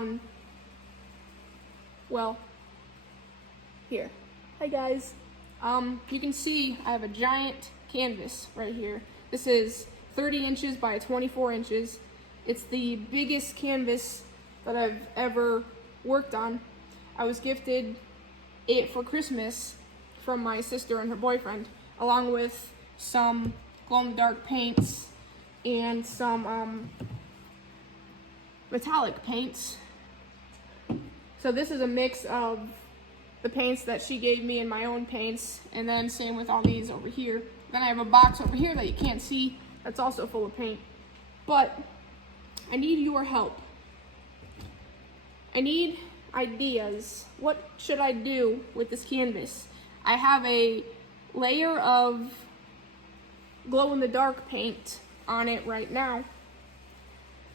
down, well, here. Hi guys. You can see I have a giant canvas right here. This is 30 inches by 24 inches. It's the biggest canvas that I've ever worked on. I was gifted it for Christmas from my sister and her boyfriend, along with some glow-in-the-dark paints and some metallic paints. So this is a mix of the paints that she gave me and my own paints, and then same with all these over here. Then I have a box over here that you can't see that's also full of paint. But I need your help. I need ideas. What should I do with this canvas? I have a layer of glow-in-the-dark paint on it right now.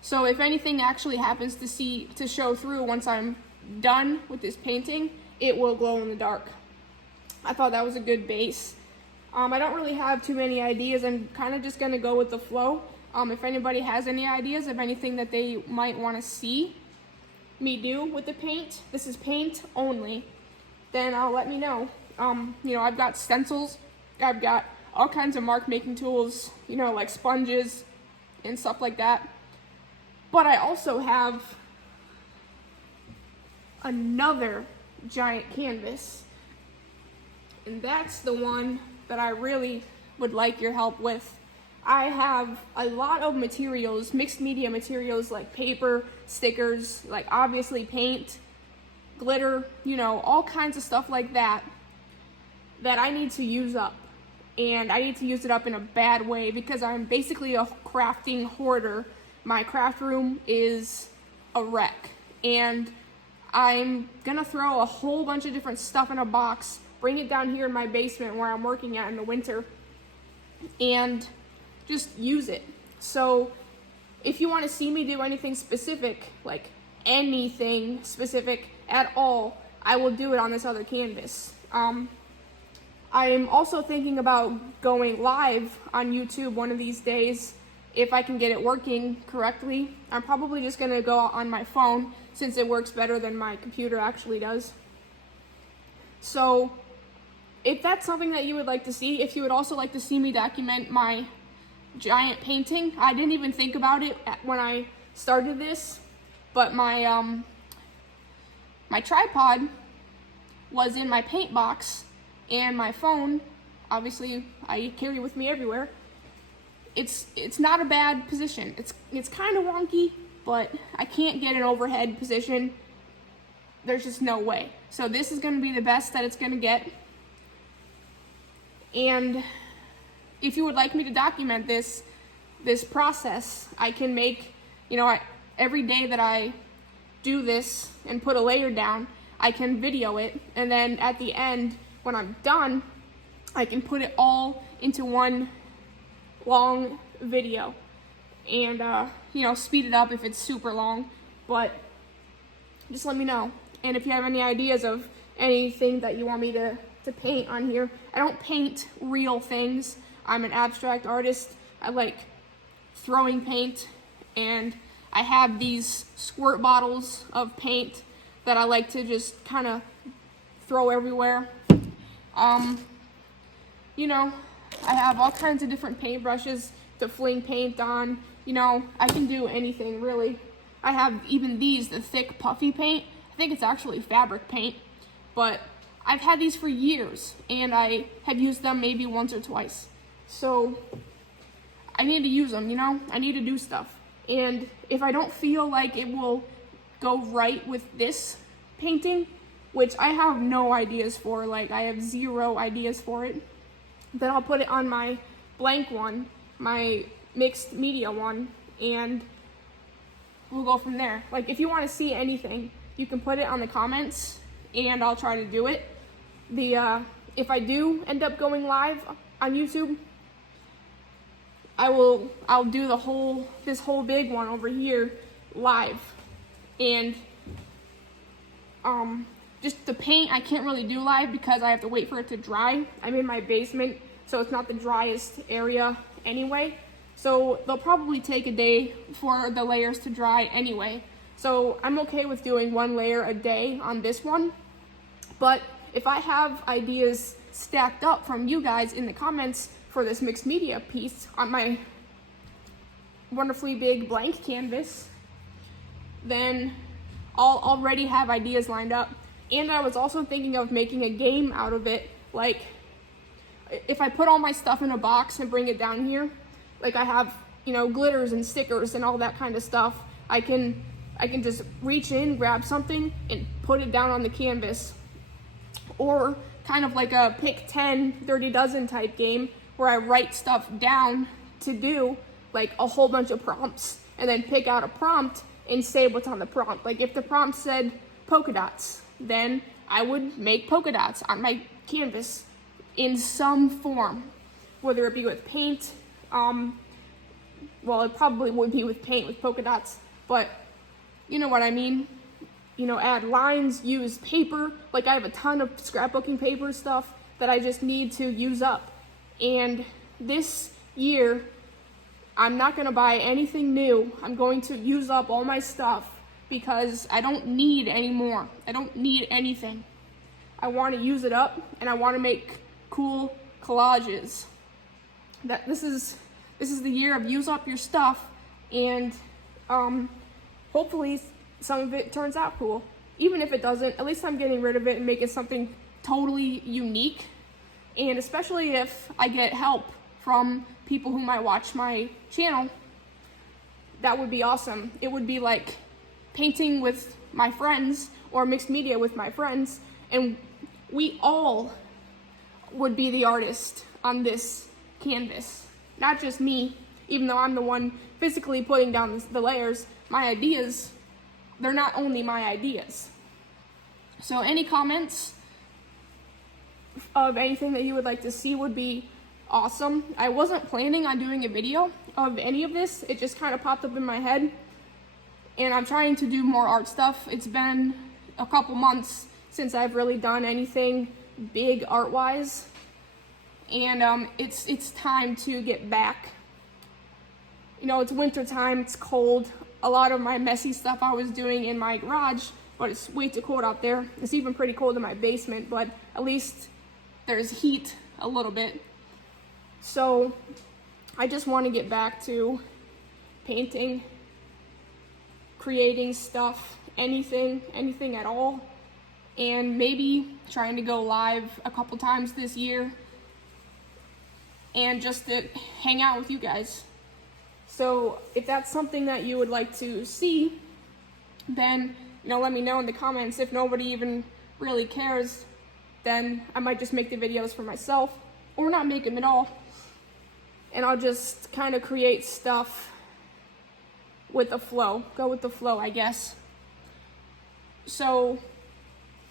So if anything actually happens to show through once I'm done with this painting, it will glow in the dark. I thought that was a good base. I don't really have too many ideas. I'm kind of just gonna go with the flow. If anybody has any ideas of anything that they might want to see me do with the paint, this is paint only, then let me know. I've got stencils, I've got all kinds of mark making tools, like sponges and stuff like that. But I also have another giant canvas, and that's the one that I really would like your help with. I have a lot of materials, mixed media materials like paper, stickers, like obviously paint, glitter, all kinds of stuff like that I need to use up. And I need to use it up in a bad way because I'm basically a crafting hoarder. My craft room is a wreck, and I'm gonna throw a whole bunch of different stuff in a box, bring it down here in my basement where I'm working at in the winter, and just use it. So if you want to see me do anything specific, like anything specific at all, I will do it on this other canvas. I'm also thinking about going live on YouTube one of these days if I can get it working correctly. I'm probably just gonna go on my phone since it works better than my computer actually does. So if that's something that you would like to see, if you would also like to see me document my giant painting, I didn't even think about it when I started this, but my my tripod was in my paint box, and my phone, obviously I carry with me everywhere. It's not a bad position. It's kind of wonky, but I can't get an overhead position. There's just no way. So this is going to be the best that it's going to get. And if you would like me to document this process, I can make, every day that I do this and put a layer down, I can video it, and then at the end, when I'm done, I can put it all into one long video and speed it up if it's super long. But just let me know. And if you have any ideas of anything that you want me to paint on here, I don't paint real things. I'm an abstract artist. I like throwing paint, and I have these squirt bottles of paint that I like to just kind of throw everywhere. I have all kinds of different paintbrushes to fling paint on. I can do anything really. I have even these, the thick puffy paint. I think it's actually fabric paint, but I've had these for years, and I have used them maybe once or twice. So I need to use them, I need to do stuff. And if I don't feel like it will go right with this painting, which I have no ideas for, like I have zero ideas for it, then I'll put it on my blank one, my mixed media one, and we'll go from there. Like if you want to see anything, you can put it on the comments and I'll try to do it. If I do end up going live on YouTube, I'll do this whole big one over here live. And just the paint I can't really do live because I have to wait for it to dry. I'm in my basement, so it's not the driest area anyway. So they'll probably take a day for the layers to dry anyway. So I'm okay with doing 1 layer a day on this one. But if I have ideas stacked up from you guys in the comments for this mixed media piece on my wonderfully big blank canvas, then I'll already have ideas lined up. And I was also thinking of making a game out of it. Like, if I put all my stuff in a box and bring it down here, like I have, you know, glitters and stickers and all that kind of stuff, I can just reach in, grab something, and put it down on the canvas. Or kind of like a pick 10, 30 dozen type game where I write stuff down to do, like a whole bunch of prompts, and then pick out a prompt and say what's on the prompt. Like if the prompt said polka dots, then I would make polka dots on my canvas in some form, whether it be with paint. Well, it probably would be with paint with polka dots, but you know what I mean. You know, add lines, use paper. Like I have a ton of scrapbooking paper stuff that I just need to use up. And this year, I'm not gonna buy anything new. I'm going to use up all my stuff because I don't need any more. I don't need anything. I wanna use it up and I wanna make cool collages. This is the year of use up your stuff, and hopefully some of it turns out cool. Even if it doesn't, at least I'm getting rid of it and making something totally unique. And especially if I get help from people who might watch my channel, that would be awesome. It would be like painting with my friends or mixed media with my friends, and we all would be the artist on this canvas. Not just me, even though I'm the one physically putting down the layers. My ideas, they're not only my ideas. So any comments of anything that you would like to see would be awesome. I wasn't planning on doing a video of any of this. It just kind of popped up in my head. And I'm trying to do more art stuff. It's been a couple months since I've really done anything big art-wise. And it's time to get back. You know, it's winter time, it's cold. A lot of my messy stuff I was doing in my garage, but it's way too cold out there. It's even pretty cold in my basement, but at least there's heat a little bit. So I just want to get back to painting, creating stuff, anything at all, and maybe trying to go live a couple times this year and just to hang out with you guys. So if that's something that you would like to see, then, you know, let me know in the comments. If nobody even really cares, then I might just make the videos for myself or not make them at all. And I'll just kind of create stuff with the flow, go with the flow, I guess. So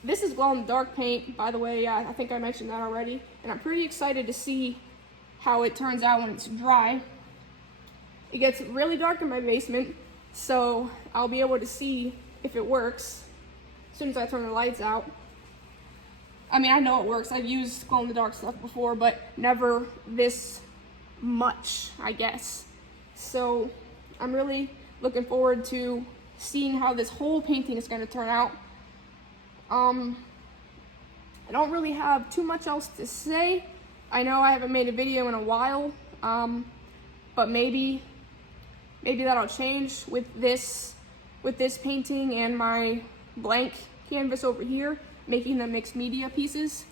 this is glow-in-the-dark paint, by the way. I think I mentioned that already. And I'm pretty excited to see how it turns out when it's dry. It gets really dark in my basement, so I'll be able to see if it works as soon as I turn the lights out. I mean, I know it works. I've used glow-in-the-dark stuff before, but never this much, I guess. So I'm really looking forward to seeing how this whole painting is going to turn out. I don't really have too much else to say. I know I haven't made a video in a while, but maybe that'll change with this painting and my blank canvas over here, making the mixed media pieces.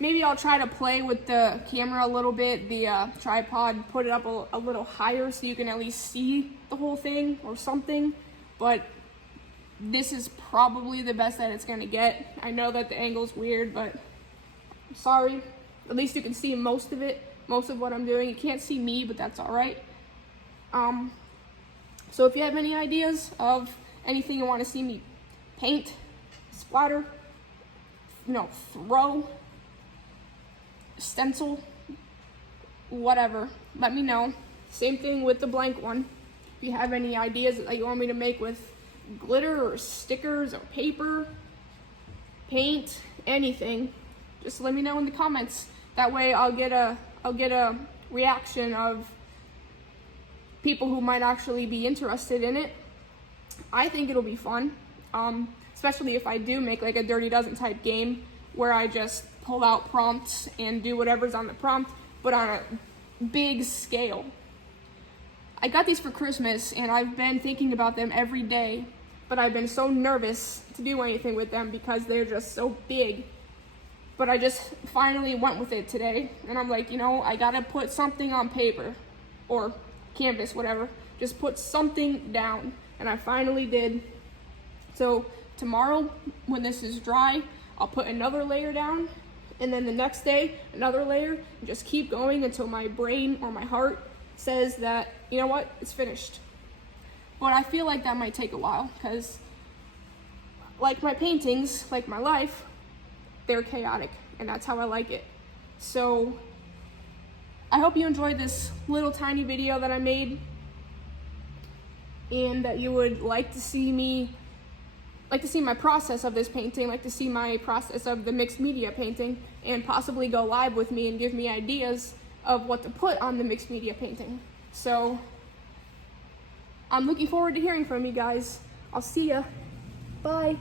Maybe I'll try to play with the camera a little bit, the tripod, put it up a little higher so you can at least see the whole thing or something. But this is probably the best that it's gonna get. I know that the angle's weird, but I'm sorry. At least you can see most of it, most of what I'm doing. You can't see me, but that's all right. So if you have any ideas of anything you want to see me paint, splatter, throw, stencil, whatever, let me know. Same thing with the blank one. If you have any ideas that you want me to make with glitter or stickers or paper, paint, anything, just let me know in the comments. That way I'll get a reaction of people who might actually be interested in it. I think it'll be fun, especially if I do make like a Dirty Dozen type game where I just pull out prompts and do whatever's on the prompt, but on a big scale. I got these for Christmas and I've been thinking about them every day, but I've been so nervous to do anything with them because they're just so big. But I just finally went with it today, and I'm like, I gotta put something on paper or canvas, whatever. Just put something down, and I finally did. So tomorrow, when this is dry, I'll put another layer down, and then the next day, another layer, and just keep going until my brain or my heart says that, you know what, it's finished. But I feel like that might take a while, because like my paintings, like my life, they're chaotic, and that's how I like it. So I hope you enjoyed this little tiny video that I made, and that you would like to see my process of this painting, like to see my process of the mixed media painting, and possibly go live with me and give me ideas of what to put on the mixed media painting. So I'm looking forward to hearing from you guys. I'll see ya. Bye.